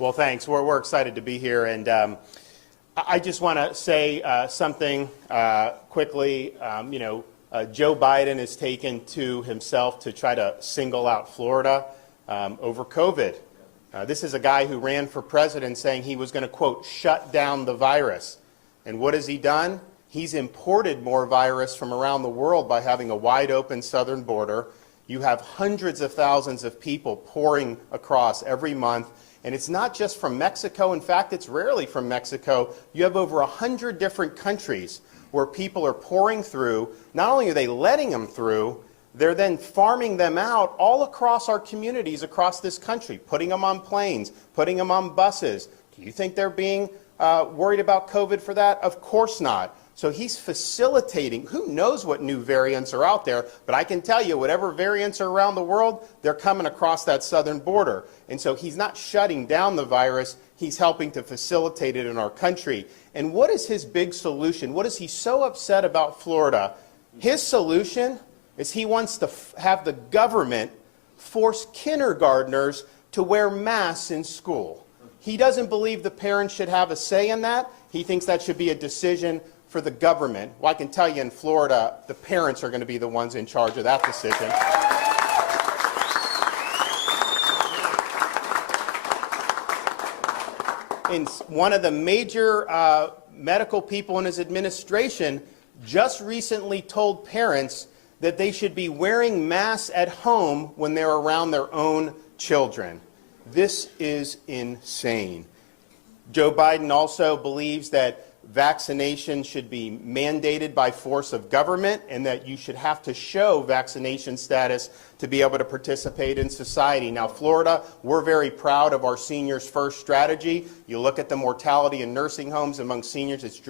Well, thanks. We're excited to be here, and I just want to say something quickly. Joe Biden has taken to himself to try to single out Florida over COVID. This is a guy who ran for president saying he was going to, quote, shut down the virus. And what has he done? He's imported more virus from around the world by having a wide open southern border. You have hundreds of thousands of people pouring across every month. And it's not just from Mexico. In fact, it's rarely from Mexico. You have over 100 different countries where people are pouring through. Not only are they letting them through, they're then farming them out all across our communities across this country, putting them on planes, putting them on buses. Do you think they're being worried about COVID for that? Of course not. So he's facilitating. Who knows what new variants are out there, but I can tell you whatever variants are around the world, they're coming across that southern border. And so he's not shutting down the virus, he's helping to facilitate it in our country. And what is his big solution? What is he so upset about Florida? His solution is he wants to have the government force kindergartners to wear masks in school. He doesn't believe the parents should have a say in that. He thinks that should be a decision for the government. Well, I can tell you in Florida, the parents are going to be the ones in charge of that decision. And one of the major medical people in his administration just recently told parents that they should be wearing masks at home when they're around their own children. This is insane. Joe Biden also believes that vaccination should be mandated by force of government and that you should have to show vaccination status to be able to participate in society. Now, Florida, we're very proud of our Seniors First strategy. You look at the mortality in nursing homes among seniors, it's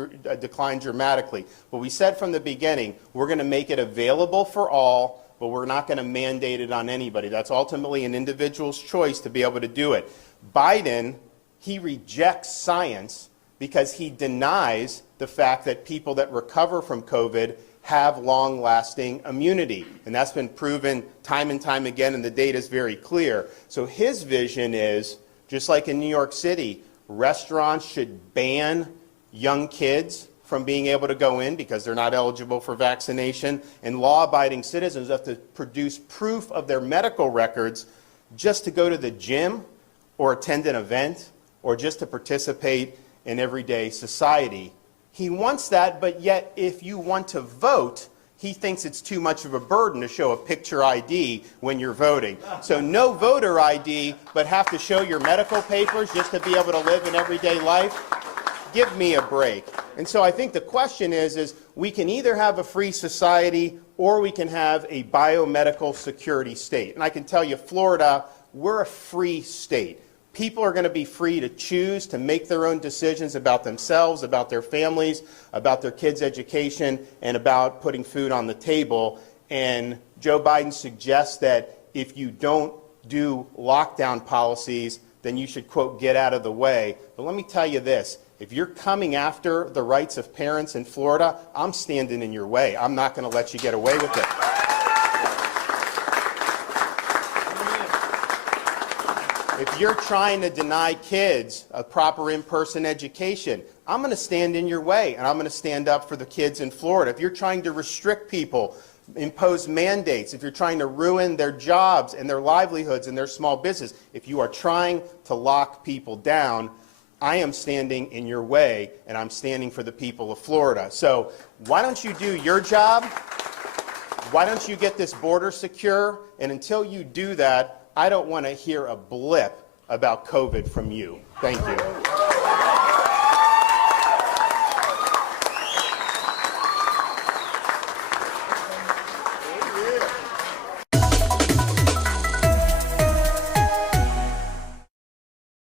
declined dramatically. But we said from the beginning, we're going to make it available for all, but we're not going to mandate it on anybody. That's ultimately an individual's choice to be able to do it. Biden, he rejects science because he denies the fact that people that recover from COVID have long-lasting immunity. And that's been proven time and time again, and the data is very clear. So his vision is, just like in New York City, restaurants should ban young kids from being able to go in because they're not eligible for vaccination, and law-abiding citizens have to produce proof of their medical records just to go to the gym or attend an event or just to participate in everyday society. He wants that, but yet if you want to vote, he thinks it's too much of a burden to show a picture ID when you're voting. So no voter ID, but have to show your medical papers just to be able to live in everyday life? Give me a break. And so I think the question is we can either have a free society or we can have a biomedical security state. And I can tell you, Florida, we're a free state. People are going to be free to choose to make their own decisions about themselves, about their families, about their kids' education, and about putting food on the table. And Joe Biden suggests that if you don't do lockdown policies, then you should, quote, get out of the way. But let me tell you this. If you're coming after the rights of parents in Florida, I'm standing in your way. I'm not going to let you get away with it. If you're trying to deny kids a proper in-person education, I'm going to stand in your way, and I'm going to stand up for the kids in Florida. If you're trying to restrict people, impose mandates, if you're trying to ruin their jobs and their livelihoods and their small business, if you are trying to lock people down, I am standing in your way, and I'm standing for the people of Florida. So why don't you do your job? Why don't you get this border secure? And until you do that, I don't want to hear a blip about COVID from you. Thank you.